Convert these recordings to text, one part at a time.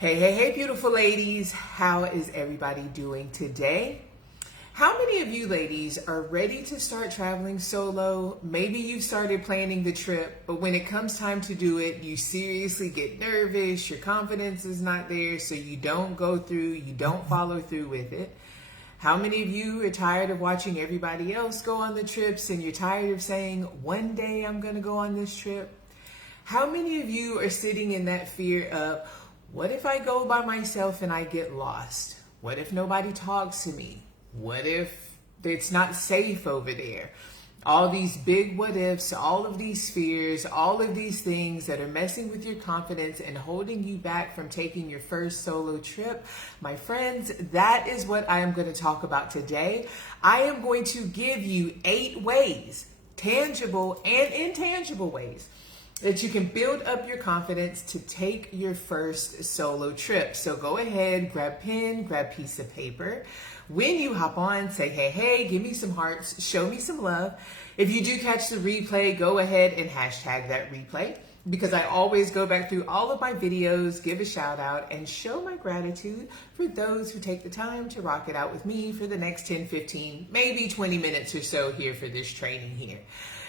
Hey, beautiful ladies. How is everybody doing today? How many of you ladies are ready to start traveling solo? Maybe you've started planning the trip, but when it comes time to do it, you seriously get nervous, your confidence is not there, so you don't follow through with it. How many of you are tired of watching everybody else go on the trips and you're tired of saying, one day I'm gonna go on this trip? How many of you are sitting in that fear of, what if I go by myself and I get lost? What if nobody talks to me? What if it's not safe over there? All these big what ifs, all of these fears, all of these things that are messing with your confidence and holding you back from taking your first solo trip. My friends, that is what I am going to talk about today. I am going to give you 8 ways, tangible and intangible ways, that you can build up your confidence to take your first solo trip. So go ahead, grab pen, grab piece of paper. When you hop on, say, hey, give me some hearts, show me some love. If you do catch the replay, go ahead and hashtag that replay, because I always go back through all of my videos, give a shout out, and show my gratitude for those who take the time to rock it out with me for the next 10, 15, maybe 20 minutes or so here for this training here.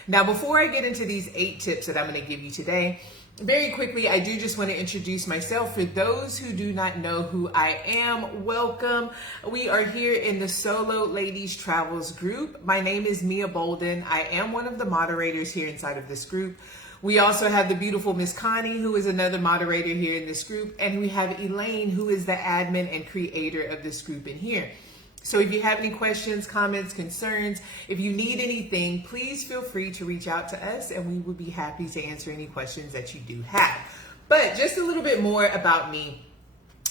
Now, before I get into these 8 tips that I'm going to give you today, very quickly, I do just want to introduce myself. For those who do not know who I am, welcome. We are here in the Solo Ladies Travels group. My name is Mia Bolden. I am one of the moderators here inside of this group. We also have the beautiful Miss Connie, who is another moderator here in this group. And we have Elaine, who is the admin and creator of this group in here. So if you have any questions, comments, concerns, if you need anything, please feel free to reach out to us and we would be happy to answer any questions that you do have. But just a little bit more about me.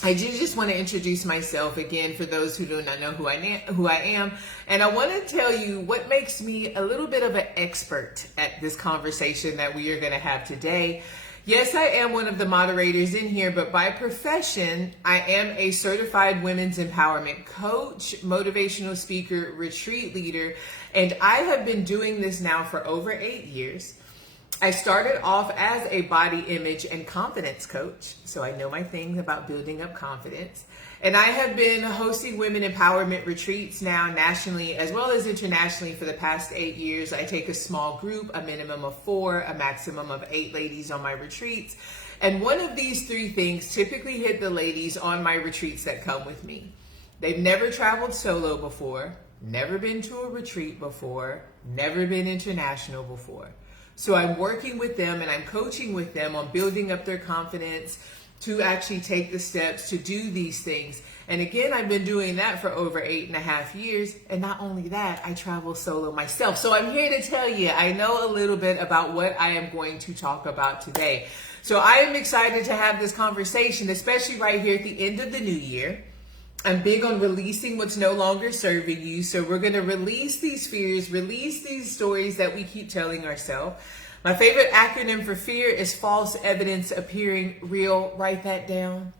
I do just want to introduce myself again for those who do not know who I am. And I want to tell you what makes me a little bit of an expert at this conversation that we are going to have today. Yes, I am one of the moderators in here, but by profession, I am a certified women's empowerment coach, motivational speaker, retreat leader, and I have been doing this now for over 8 years. I started off as a body image and confidence coach, so I know my thing about building up confidence. And I have been hosting women empowerment retreats now nationally as well as internationally for the past 8 years. I take a small group, a minimum of 4, a maximum of 8 ladies on my retreats. And one of these 3 things typically hit the ladies on my retreats that come with me. They've never traveled solo before, never been to a retreat before, never been international before. So I'm working with them and I'm coaching with them on building up their confidence to actually take the steps to do these things. And again, I've been doing that for over 8.5 years. And not only that, I travel solo myself. So I'm here to tell you, I know a little bit about what I am going to talk about today. So I am excited to have this conversation, especially right here at the end of the new year. I'm big on releasing what's no longer serving you. So we're going to release these fears, release these stories that we keep telling ourselves. My favorite acronym for fear is false evidence appearing real. Write that down.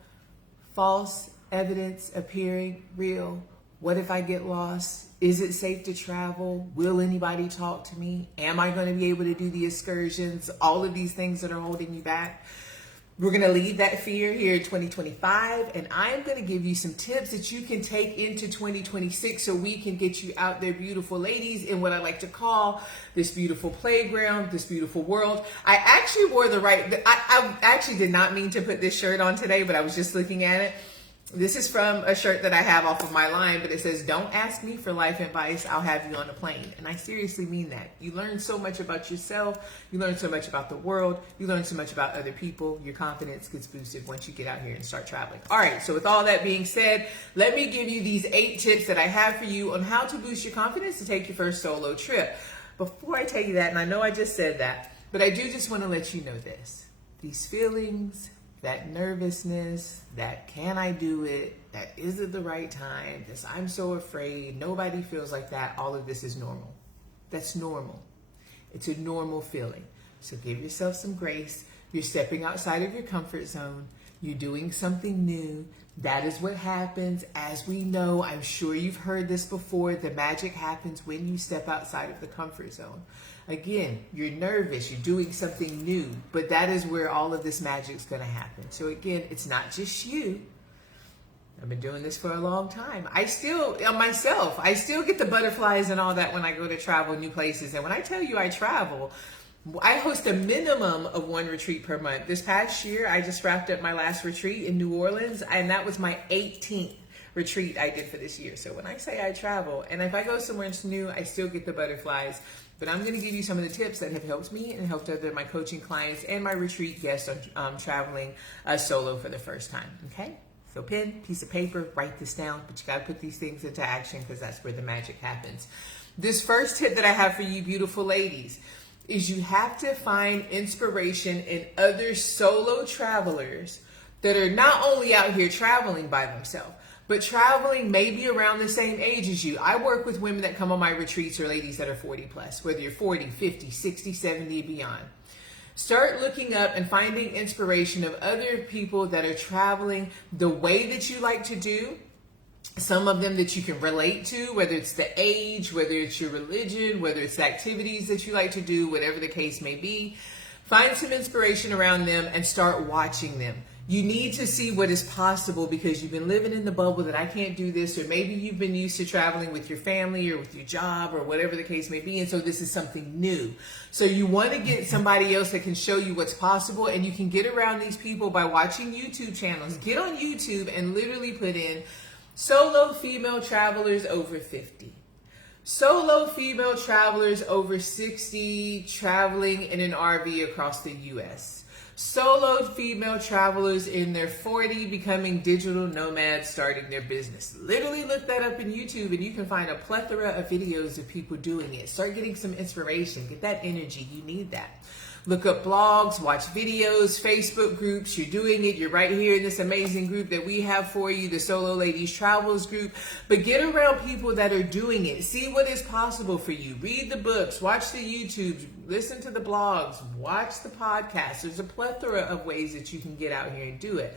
False evidence appearing real. What if I get lost? Is it safe to travel? Will anybody talk to me? Am I going to be able to do the excursions? All of these things that are holding me back. We're going to leave that fear here in 2025, and I am going to give you some tips that you can take into 2026 so we can get you out there, beautiful ladies, in what I like to call this beautiful playground, this beautiful world. I actually wore I actually did not mean to put this shirt on today, but I was just looking at it. This is from a shirt that I have off of my line, but it says, "Don't ask me for life advice, I'll have you on a plane." And I seriously mean that. You learn so much about yourself, you learn so much about the world, you learn so much about other people. Your confidence gets boosted once you get out here and start traveling. All right, so with all that being said, let me give you these 8 tips that I have for you on how to boost your confidence to take your first solo trip. Before I tell you that, and I know I just said that, but I do just want to let you know this. These feelings, that nervousness, that can I do it, that is it the right time, this I'm so afraid, nobody feels like that, all of this is normal. That's normal. It's a normal feeling. So give yourself some grace. You're stepping outside of your comfort zone. You're doing something new. That is what happens. As we know, I'm sure you've heard this before, the magic happens when you step outside of the comfort zone. Again, you're nervous, you're doing something new, but that is where all of this magic's going to happen. So again, it's not just you. I've been doing this for a long time. I still get the butterflies and all that when I go to travel new places. And when I tell you I travel, I host a minimum of 1 retreat per month. This past year, I just wrapped up my last retreat in New Orleans, and that was my 18th retreat I did for this year. So when I say I travel, and if I go somewhere new, I still get the butterflies. But I'm going to give you some of the tips that have helped me and helped other my coaching clients and my retreat guests on traveling solo for the first time. Okay? So pen, piece of paper, write this down, but you got to put these things into action because that's where the magic happens. This first tip that I have for you, beautiful ladies, is you have to find inspiration in other solo travelers that are not only out here traveling by themselves, but traveling maybe around the same age as you. I work with women that come on my retreats or ladies that are 40 plus, whether you're 40, 50, 60, 70, beyond. Start looking up and finding inspiration of other people that are traveling the way that you like to do. Some of them that you can relate to, whether it's the age, whether it's your religion, whether it's the activities that you like to do, whatever the case may be. Find some inspiration around them and start watching them. You need to see what is possible because you've been living in the bubble that I can't do this, or maybe you've been used to traveling with your family or with your job or whatever the case may be, and so this is something new. So you want to get somebody else that can show you what's possible, and you can get around these people by watching YouTube channels. Get on YouTube and literally put in solo female travelers over 50. Solo female travelers over 60 traveling in an RV across the U.S. Solo female travelers in their 40 becoming digital nomads starting their business. Literally look that up in YouTube and you can find a plethora of videos of people doing it. Start getting some inspiration. Get that energy. You need that. Look up blogs, watch videos, Facebook groups. You're doing it. You're right here in this amazing group that we have for you, the Solo Ladies Travels group. But get around people that are doing it. See what is possible for you. Read the books, watch the YouTubes, listen to the blogs, watch the podcasts. There's a plethora of ways that you can get out here and do it.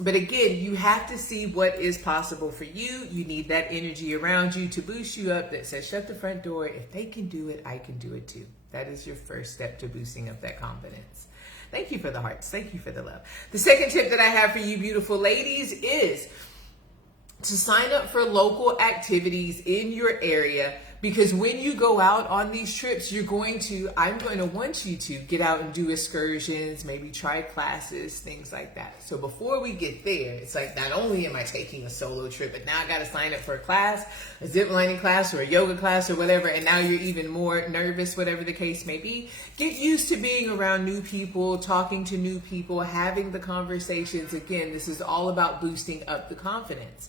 But again, you have to see what is possible for you. You need that energy around you to boost you up that says, shut the front door. If they can do it, I can do it too. That is your first step to boosting up that confidence. Thank you for the hearts. Thank you for the love. The second tip that I have for you, beautiful ladies, is to sign up for local activities in your area. Because when you go out on these trips, I'm going to want you to get out and do excursions, maybe try classes, things like that. So before we get there, it's like not only am I taking a solo trip, but now I got to sign up for a class, a zip lining class or a yoga class or whatever. And now you're even more nervous, whatever the case may be. Get used to being around new people, talking to new people, having the conversations. Again, this is all about boosting up the confidence.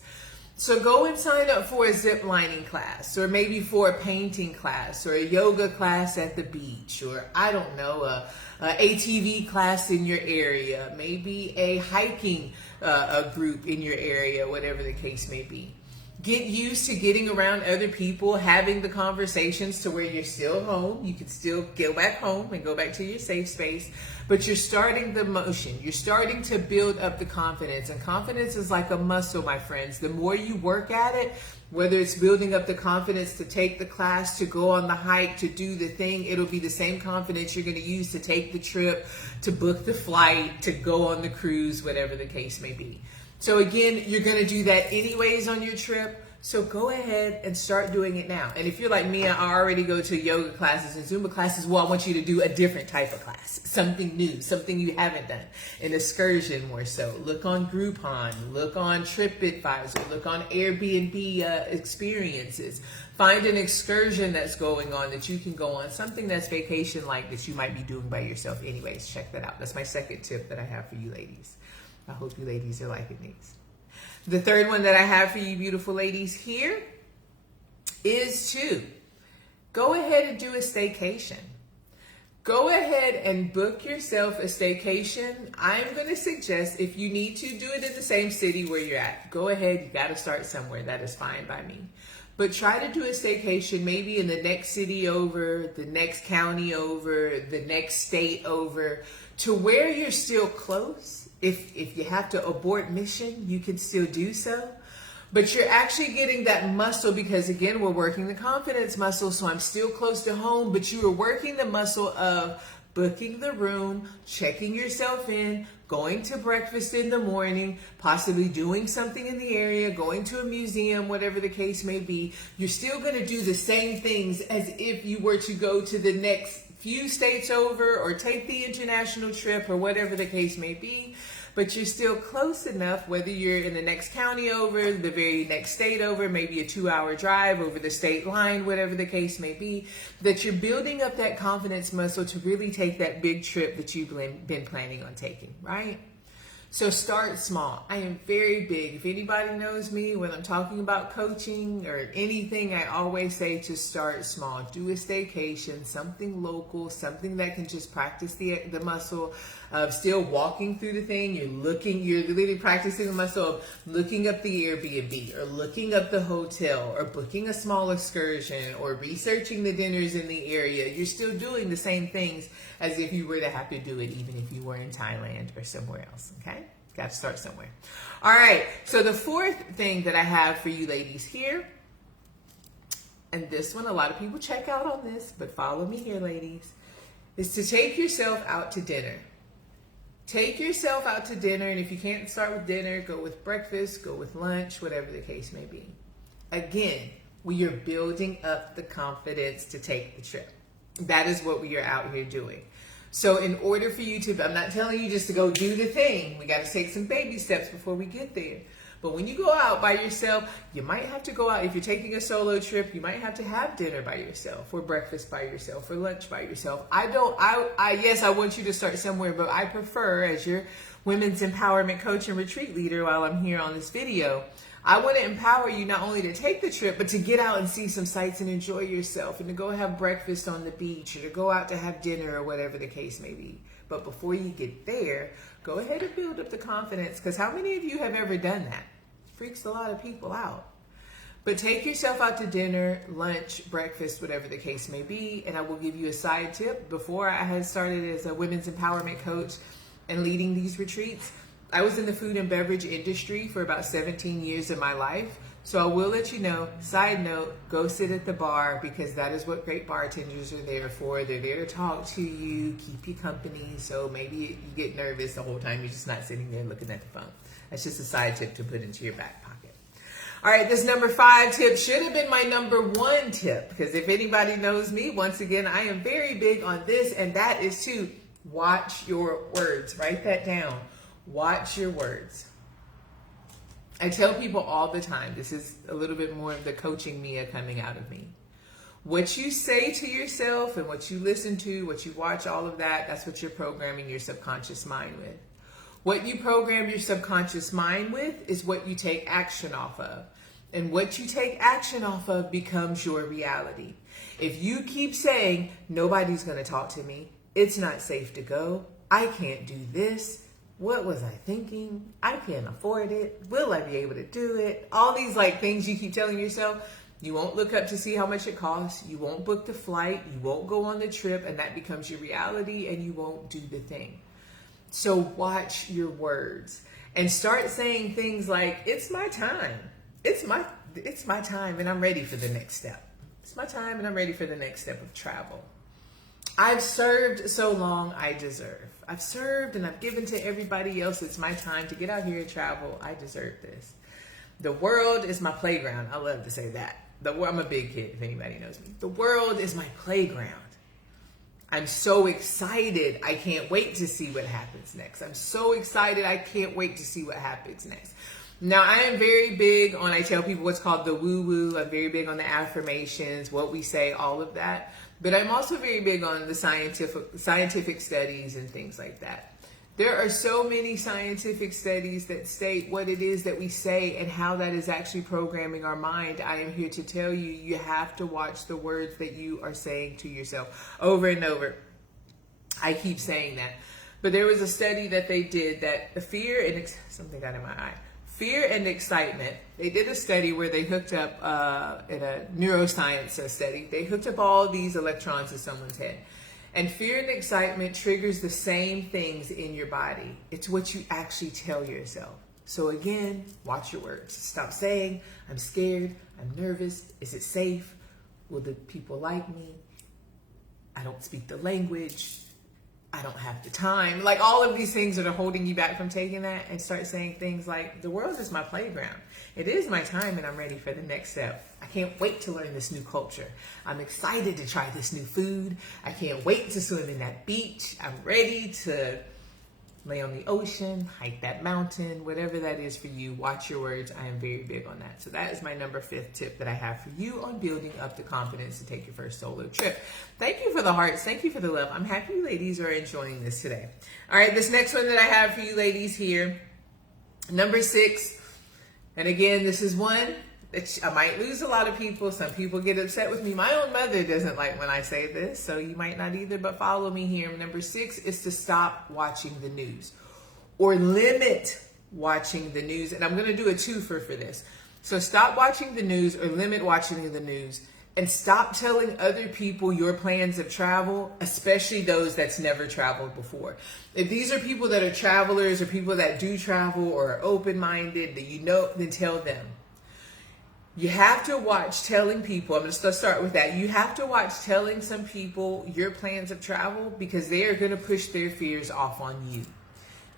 So go and sign up for a zip lining class, or maybe for a painting class, or a yoga class at the beach, or I don't know, a ATV class in your area, maybe a hiking a group in your area, whatever the case may be. Get used to getting around other people, having the conversations to where you're still home. You can still go back home and go back to your safe space, but you're starting the motion. You're starting to build up the confidence, and confidence is like a muscle, my friends. The more you work at it, whether it's building up the confidence to take the class, to go on the hike, to do the thing, it'll be the same confidence you're going to use to take the trip, to book the flight, to go on the cruise, whatever the case may be. So again, you're going to do that anyways on your trip. So go ahead and start doing it now. And if you're like me, I already go to yoga classes and Zumba classes. Well, I want you to do a different type of class, something new, something you haven't done, an excursion more so. Look on Groupon, look on TripAdvisor, look on Airbnb experiences. Find an excursion that's going on that you can go on, something that's vacation-like that you might be doing by yourself anyways. Check that out. That's my second tip that I have for you ladies. I hope you ladies are liking these. The third one that I have for you beautiful ladies here is to go ahead and do a staycation. Go ahead and book yourself a staycation. I'm going to suggest if you need to do it in the same city where you're at, go ahead. You got to start somewhere. That is fine by me. But try to do a staycation maybe in the next city over, the next county over, the next state over. to where you're still close. If you have to abort mission, you can still do so. But you're actually getting that muscle because, again, we're working the confidence muscle. So I'm still close to home, but you are working the muscle of booking the room, checking yourself in, going to breakfast in the morning, possibly doing something in the area, going to a museum, whatever the case may be. You're still going to do the same things as if you were to go to the next few states over or take the international trip or whatever the case may be. But you're still close enough, whether you're in the next county over, the very next state over, maybe a 2-hour drive over the state line, whatever the case may be, that you're building up that confidence muscle to really take that big trip that you've been planning on taking, right? So start small. I am very big. If anybody knows me, when I'm talking about coaching or anything, I always say to start small. Do a staycation, something local, something that can just practice the muscle of still walking through the thing. You're literally practicing the muscle of looking up the Airbnb or looking up the hotel or booking a small excursion or researching the dinners in the area. You're still doing the same things as if you were to have to do it even if you were in Thailand or somewhere else, okay? Got to start somewhere. All right, so the fourth thing that I have for you ladies here, and this one, a lot of people check out on this, but follow me here, ladies, is to take yourself out to dinner. Take yourself out to dinner, and if you can't start with dinner, go with breakfast, go with lunch, whatever the case may be. Again, we are building up the confidence to take the trip. That is what we are out here doing. So in order for you to, I'm not telling you just to go do the thing. We got to take some baby steps before we get there. But when you go out by yourself, you might have to go out. If you're taking a solo trip, you might have to have dinner by yourself or breakfast by yourself or lunch by yourself. Yes, I want you to start somewhere, but I prefer, as your women's empowerment coach and retreat leader while I'm here on this video, I want to empower you not only to take the trip, but to get out and see some sights and enjoy yourself and to go have breakfast on the beach or to go out to have dinner or whatever the case may be. But before you get there, go ahead and build up the confidence, because how many of you have ever done that? Freaks a lot of people out. But take yourself out to dinner, lunch, breakfast, whatever the case may be. And I will give you a side tip. Before I had started as a women's empowerment coach and leading these retreats, I was in the food and beverage industry for about 17 years of my life. So I will let you know, side note, go sit at the bar, because that is what great bartenders are there for. They're there to talk to you, keep you company. So maybe you get nervous the whole time. You're just not sitting there looking at the phone. That's just a side tip to put into your back pocket. All right, this number 5 tip should have been my number 1 tip, because if anybody knows me, once again, I am very big on this, and that is to watch your words. Write that down. Watch your words. I tell people all the time, this is a little bit more of the coaching Mia coming out of me. What you say to yourself and what you listen to, what you watch, all of that, that's what you're programming your subconscious mind with. What you program your subconscious mind with is what you take action off of. And what you take action off of becomes your reality. If you keep saying, nobody's going to talk to me, it's not safe to go, I can't do this, what was I thinking? I can't afford it. Will I be able to do it? All these things you keep telling yourself. You won't look up to see how much it costs. You won't book the flight. You won't go on the trip, and that becomes your reality, and you won't do the thing. So watch your words and start saying things like, it's my time. It's my time, and I'm ready for the next step. It's my time, and I'm ready for the next step of travel. I've served so long, I deserve. I've served and I've given to everybody else. It's my time to get out here and travel. I deserve this. The world is my playground. I love to say that. I'm a big kid, if anybody knows me. The world is my playground. I'm so excited. I can't wait to see what happens next. I'm so excited. I can't wait to see what happens next. Now, I am very big on, I tell people what's called the woo-woo. I'm very big on the affirmations, what we say, all of that. But I'm also very big on the scientific studies and things like that. There are so many scientific studies that state what it is that we say and how that is actually programming our mind. I am here to tell you, you have to watch the words that you are saying to yourself over and over. I keep saying that. But there was a study that they did that the fear and something got in my eye. Fear and excitement. They did a study where they hooked up, in a neuroscience study, they hooked up all these electrons to someone's head. And fear and excitement triggers the same things in your body. It's what you actually tell yourself. So again, watch your words. Stop saying, I'm scared, I'm nervous, is it safe? Will the people like me? I don't speak the language. I don't have the time. Like all of these things that are holding you back from taking that, and start saying things like, the world is my playground. It is my time and I'm ready for the next step. I can't wait to learn this new culture. I'm excited to try this new food. I can't wait to swim in that beach. I'm ready to lay on the ocean, hike that mountain, whatever that is for you. Watch your words. I am very big on that. So that is my number 5 tip that I have for you on building up the confidence to take your first solo trip. Thank you for the hearts. Thank you for the love. I'm happy you ladies are enjoying this today. All right, this next one that I have for you ladies here, number 6. And again, this is one that I might lose a lot of people. Some people get upset with me. My own mother doesn't like when I say this, so you might not either, but follow me here. Number 6 is to stop watching the news, or limit watching the news. And I'm going to do a twofer for this. So stop watching the news, or limit watching the news, and stop telling other people your plans of travel, especially those that's never traveled before. If these are people that are travelers, or people that do travel, or are open-minded, that you know, then tell them. You have to watch telling people, I'm going to start with that. You have to watch telling some people your plans of travel, because they are going to push their fears off on you.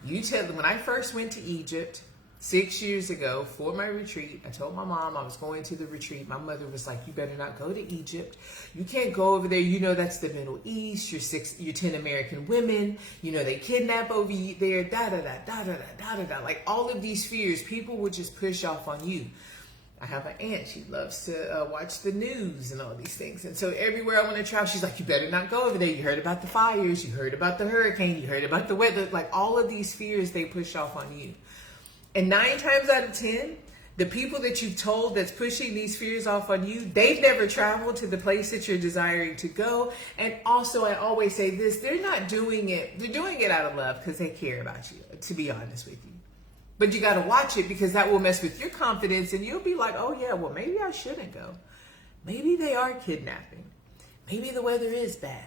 You tell them, when I first went to Egypt 6 years ago for my retreat, I told my mom I was going to the retreat. My mother was like, you better not go to Egypt. You can't go over there. You know, that's the Middle East. You're 10 American women. You know, they kidnap over there, da-da-da. Like all of these fears, people would just push off on you. I have an aunt, she loves to watch the news and all these things. And so everywhere I want to travel, she's like, you better not go over there. You heard about the fires, you heard about the hurricane, you heard about the weather. Like all of these fears, they push off on you. And 9 times out of 10, the people that you've told that's pushing these fears off on you, they've never traveled to the place that you're desiring to go. And also, I always say this, they're not doing it. They're doing it out of love because they care about you, to be honest with you. But you got to watch it, because that will mess with your confidence, and you'll be like, oh yeah, well, maybe I shouldn't go. Maybe they are kidnapping. Maybe the weather is bad.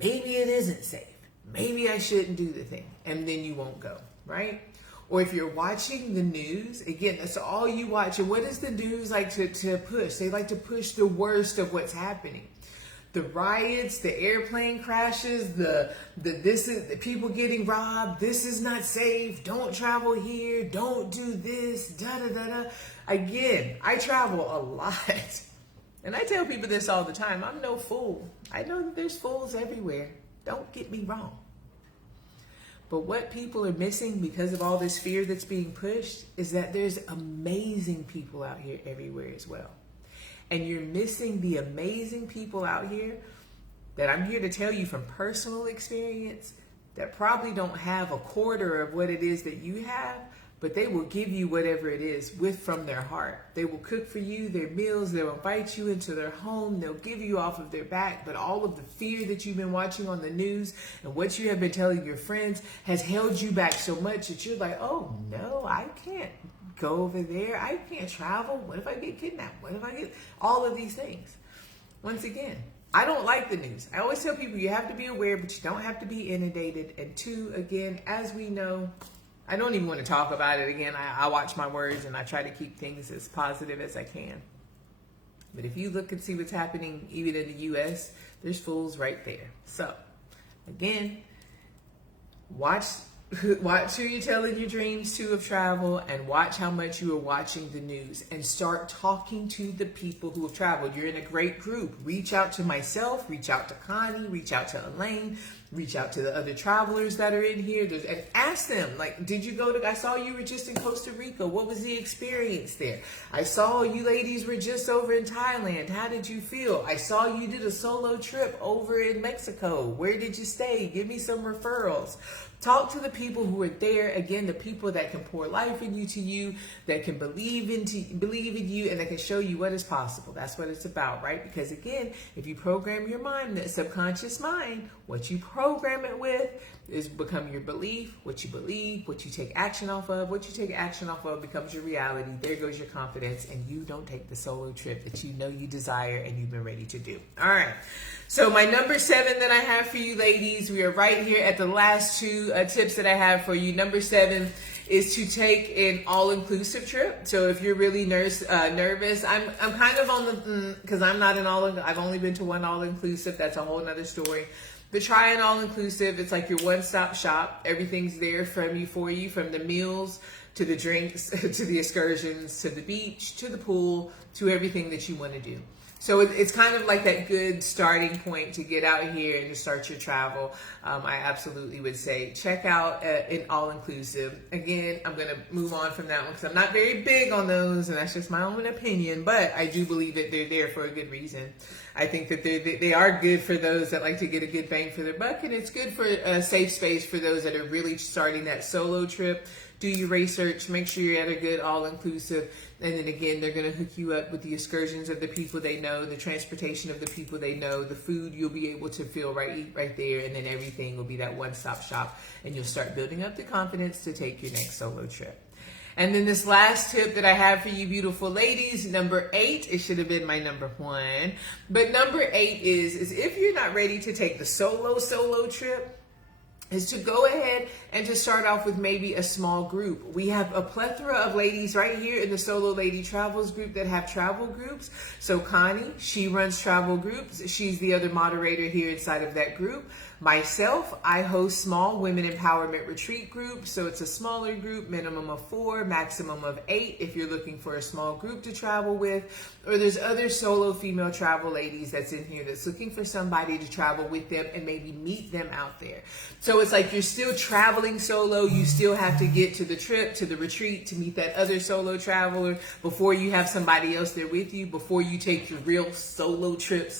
Maybe it isn't safe. Maybe I shouldn't do the thing. And then you won't go, right? Or if you're watching the news, again, that's all you watch. And what does the news like to push? They like to push the worst of what's happening. The riots, the airplane crashes, the people getting robbed. This is not safe. Don't travel here. Don't do this. Da-da-da-da. Again, I travel a lot. And I tell people this all the time. I'm no fool. I know that there's fools everywhere. Don't get me wrong. But what people are missing because of all this fear that's being pushed is that there's amazing people out here everywhere as well. And you're missing the amazing people out here that I'm here to tell you from personal experience that probably don't have a quarter of what it is that you have, but they will give you whatever it is from their heart. They will cook for you their meals. They'll invite you into their home. They'll give you off of their back. But all of the fear that you've been watching on the news and what you have been telling your friends has held you back so much that you're like, oh no, I can't go over there. I can't travel. What if I get kidnapped? What if I get all of these things? Once again, I don't like the news. I always tell people you have to be aware, but you don't have to be inundated. And 2, again, as we know, I don't even want to talk about it again. I watch my words and I try to keep things as positive as I can. But if you look and see what's happening even in the U.S., there's fools right there. So, again, watch who you're telling your dreams to of travel, and watch how much you are watching the news, and start talking to the people who have traveled. You're in a great group. Reach out to myself, reach out to Connie, reach out to Elaine, reach out to the other travelers that are in here, and ask them, like, did you go to, I saw you were just in Costa Rica. What was the experience there? I saw you ladies were just over in Thailand. How did you feel? I saw you did a solo trip over in Mexico. Where did you stay? Give me some referrals. Talk to the people who are there. Again, the people that can pour life into you, that can believe in you, and that can show you what is possible. That's what it's about, right? Because again, if you program your mind, that subconscious mind, what you program it with, is become your belief. What you believe, what you take action off of, what you take action off of becomes your reality. There goes your confidence, and you don't take the solo trip that you know you desire and you've been ready to do. All right. So my number 7 that I have for you ladies, we are right here at the last 2 tips that I have for you. Number 7 is to take an all-inclusive trip. So if you're really nervous, I'm kind of on the, because I'm not an I've only been to one all-inclusive. That's a whole nother story. But try an all-inclusive. It's like your one-stop shop. Everything's there for you, from the meals to the drinks, to the excursions, to the beach, to the pool, to everything that you want to do. So it's kind of like that good starting point to get out here and to start your travel. I absolutely would say check out an all-inclusive. Again, I'm going to move on from that one because I'm not very big on those, and that's just my own opinion. But I do believe that they're there for a good reason. I think that they are good for those that like to get a good bang for their buck, and it's good for a safe space for those that are really starting that solo trip. Do your research, make sure you're at a good all-inclusive, and then again, they're going to hook you up with the excursions of the people they know, the transportation of the people they know, the food you'll be able to feel right there, and then everything will be that one-stop shop, and you'll start building up the confidence to take your next solo trip. And then this last tip that I have for you beautiful ladies, number 8, it should have been my number 1, but number 8 is if you're not ready to take the solo trip, is to go ahead and to start off with maybe a small group. We have a plethora of ladies right here in the Solo Lady Travels group that have travel groups. So Connie, she runs travel groups. She's the other moderator here inside of that group. Myself, I host small women empowerment retreat groups. So it's a smaller group, minimum of 4, maximum of 8 if you're looking for a small group to travel with. Or there's other solo female travel ladies that's in here that's looking for somebody to travel with them and maybe meet them out there. So it's like you're still traveling solo. You still have to get to the trip, to the retreat, to meet that other solo traveler before you have somebody else there with you, before you take your real solo trip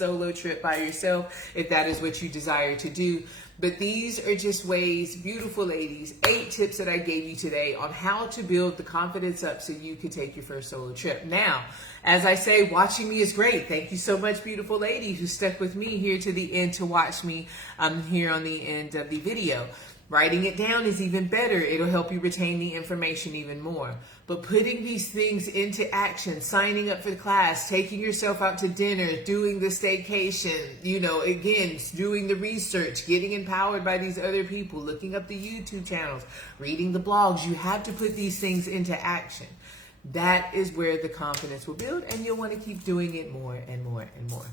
by yourself, if that is what you desire to do. But these are just ways, beautiful ladies, 8 tips that I gave you today on how to build the confidence up so you can take your first solo trip. Now, as I say, watching me is great. Thank you so much, beautiful ladies, who stuck with me here to the end to watch me here on the end of the video. Writing it down is even better. It'll help you retain the information even more. But putting these things into action, signing up for the class, taking yourself out to dinner, doing the staycation, again, doing the research, getting empowered by these other people, looking up the YouTube channels, reading the blogs. You have to put these things into action. That is where the confidence will build, and you'll want to keep doing it more and more and more.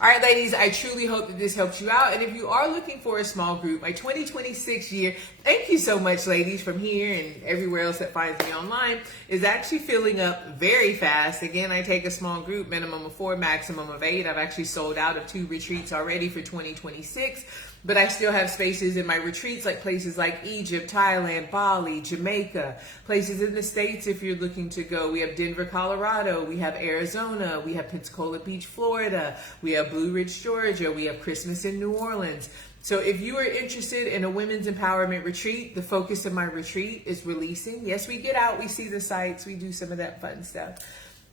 All right, ladies, I truly hope that this helps you out. And if you are looking for a small group, my 2026 year, thank you so much, ladies, from here and everywhere else that finds me online, is actually filling up very fast. Again, I take a small group, minimum of 4, maximum of 8. I've actually sold out of 2 retreats already for 2026. But I still have spaces in my retreats, like places like Egypt, Thailand, Bali, Jamaica, places in the States if you're looking to go. We have Denver, Colorado. We have Arizona. We have Pensacola Beach, Florida. We have Blue Ridge, Georgia. We have Christmas in New Orleans. So if you are interested in a women's empowerment retreat, the focus of my retreat is releasing. Yes, we get out, we see the sights, we do some of that fun stuff.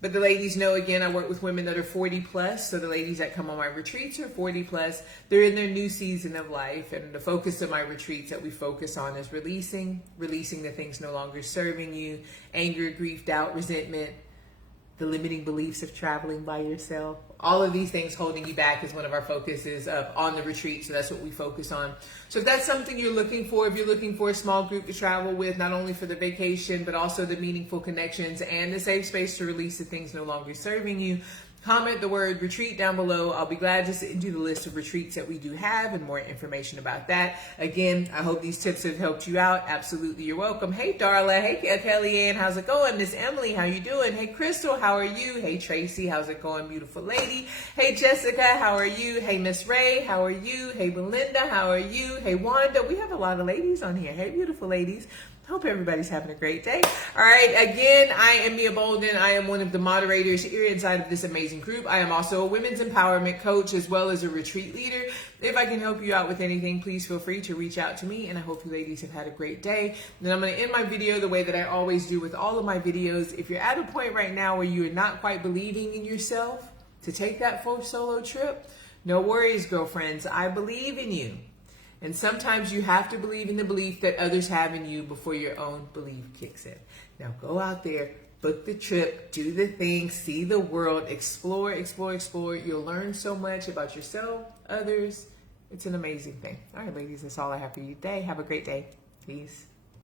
But the ladies know, again, I work with women that are 40 plus. So the ladies that come on my retreats are 40 plus. They're in their new season of life. And the focus of my retreats that we focus on is releasing the things no longer serving you, anger, grief, doubt, resentment, the limiting beliefs of traveling by yourself. All of these things holding you back is one of our focuses on the retreat. So that's what we focus on. So if that's something you're looking for, if you're looking for a small group to travel with, not only for the vacation, but also the meaningful connections and the safe space to release the things no longer serving you, comment the word retreat down below. I'll be glad to send you the list of retreats that we do have and more information about that. Again, I hope these tips have helped you out. Absolutely, you're welcome. Hey, Darla. Hey, Kellyanne. How's it going? Miss Emily, how you doing? Hey, Crystal, how are you? Hey, Tracy, how's it going? Beautiful lady. Hey, Jessica, how are you? Hey, Miss Ray, how are you? Hey, Belinda, how are you? Hey, Wanda. We have a lot of ladies on here. Hey, beautiful ladies. Hope everybody's having a great day. All right, again, I am Mia Bolden. I am one of the moderators here inside of this amazing group. I am also a women's empowerment coach as well as a retreat leader. If I can help you out with anything, please feel free to reach out to me, and I hope you ladies have had a great day. Then I'm going to end my video the way that I always do with all of my videos. If you're at a point right now where you are not quite believing in yourself to take that full solo trip, no worries, girlfriends. I believe in you. And sometimes you have to believe in the belief that others have in you before your own belief kicks in. Now go out there, book the trip, do the thing, see the world, explore, explore, explore. You'll learn so much about yourself, others. It's an amazing thing. All right, ladies, that's all I have for you today. Have a great day. Peace.